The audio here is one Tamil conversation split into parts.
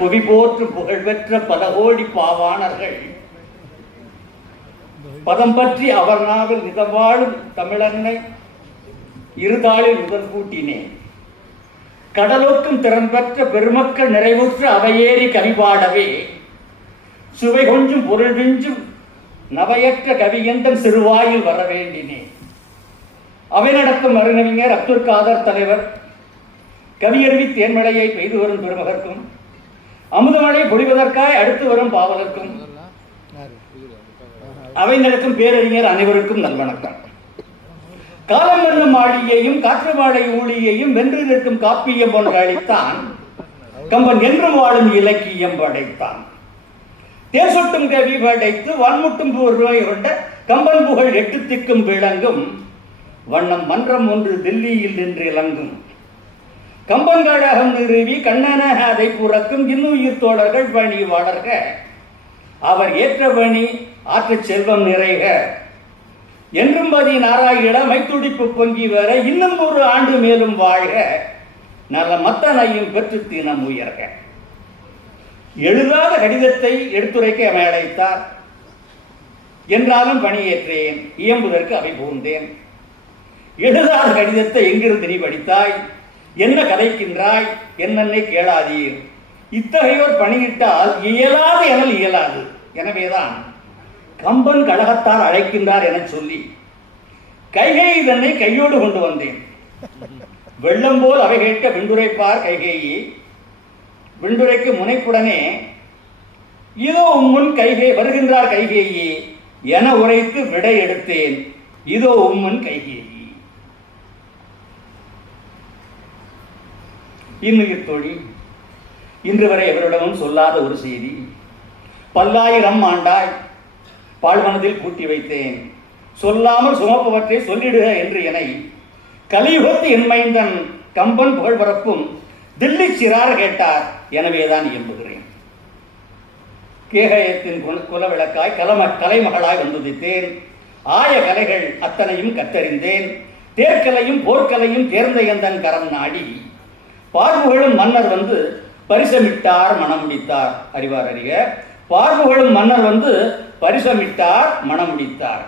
புவி போற்று புகழ்பெற்ற பல கோடி பாவாணர்கள் பதம் பற்றி அவர் நாவில் நிதவாழும் தமிழன்னை இருதாளில் முதல் கூட்டினேன். கடலோக்கும் திறன் பெற்ற பெருமக்கள் நிறைவுற்ற அவையேறி கவிபாடவே சுவை கொஞ்சும் பொருள் விஞ்சும் நவையற்ற கவியந்தன் சிறுவாயில் வர வேண்டினேன். அவை நடத்தும் அறிஞர் அப்துல் காதர் தலைவர் கவியருவி தேன்மழையை பெய்து வரும் பெருமகற்கும் அமுதமழை பொழிவதற்காய் அடுத்து வரும் பாவலர்க்கும் அவை நடக்கும் பேரறிஞர் அனைவருக்கும் நல்வணக்கம். காலம் என்னும் ஆழியையும் காற்று வாழை ஊழியையும் வென்று நிற்கும் காப்பியம் போன்ற அளித்தான் கம்பன் என்றும் வாழும் இலக்கியம் படைத்தான். தேர் சொட்டும் கவி படைத்து வான்முட்டும் போர்வை கொண்ட கம்பன் புகழ் எட்டு திக்கும் விளங்கும் வண்ணம் மன்றம் ஒன்று தில்லியில் நின்று இலங்கும். கம்பன்கழகம் நிறுவி கண்ணன அதை புறக்கும் இன்னுயிர் தோழர்கள் பணி வளர்க அவர் ஏற்ற பணி ஆற்றச் செல்வம் நிறைக என்றும் பதி நாராயிட மைத்துடிப்பு பொங்கி வர இன்னும் ஒரு ஆண்டு மேலும் வாழ்க நல்ல மத்தனையும் பெற்று தினம் உயர்க. எழுதாத கடிதத்தை எடுத்துரைக்க அழைத்தார். என்றாலும் பணியேற்றேன், இயம்புவதற்கு அவை பூந்தேன். எழுதாத கடிதத்தை எங்கிருந்து நீ படித்தாய், என்ன கதைக்கின்றாய், என்னென்னை கேளாதீர். இத்தகையோர் பணியிட்டால் இயலாது எனல் இயலாது. எனவேதான் கம்பன் கழகத்தார் அழைக்கின்றார் என சொல்லி கைகேயி தன்னை கையோடு கொண்டு வந்தேன். வெள்ளம் போல் அவை கேட்க விண்டுரைப்பார் கைகேயி. விண்டுரைக்கு முனைப்புடனே இதோ உம்முன் கைகே வருகின்றார் கைகேயி என உரைத்து விடை எடுத்தேன். இதோ உம்முன் கைகேயி. இன்னுயிர் தோழி, இன்று வரை எவரிடமும் சொல்லாத ஒரு செய்தி. பல்லாயிரம் ஆண்டாய் பாழ்மனதில் பூட்டி வைத்தேன். சொல்லாமல் சுமப்பவற்றை சொல்லிடுக என்று எனை கலியுகத்து என் மைந்தன் கம்பன் புகழ் பரப்பும் தில்லி சிறார் கேட்டார். எனவேதான் இயம்புகிறேன். கேகயத்தின் குலவிளக்காய் கலைமகளாய் வந்துதித்தேன். ஆய கலைகள் அத்தனையும் கற்றறிந்தேன். தேர்க்கலையும் போர்க்கலையும் தேர்ந்த எந்தன் கரம் நாடி பார்வுகளும் மன்னர் வந்து பரிசமிட்டார் மணமுடித்தார். அறிவார் அறிக. பார்வுகளும் மன்னர் வந்து பரிசமிட்டார் மணமுடித்தார்.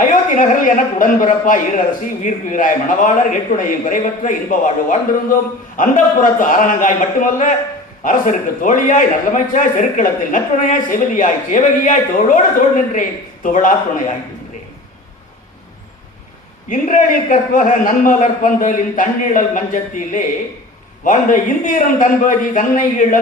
அயோத்தி நகரில் எனக்கு உடன்பிறப்பாய் ஈரரசி உயிர்க்கு உயிராய் மணவாளர் எட்டுணையும் குறைவற்ற இன்ப வாழ்வு வாழ்ந்திருந்தோம். அந்த புறத்து அரணங்காய் மட்டுமல்ல அரசருக்கு தோழியாய் நல்லமைச்சாய் செருக்களத்தில் நற்றுணையாய் செவிலியாய் சேவகியாய் தோளோடு தோல் நின்றேன். துவளா துணையாய் நின்றேன். இன்றளி கற்பக நன்மலர் பந்தலின் தன்னிழல் மஞ்சத்திலே வாழ்ந்த இந்திரன் தன்பதி தன்னை இழ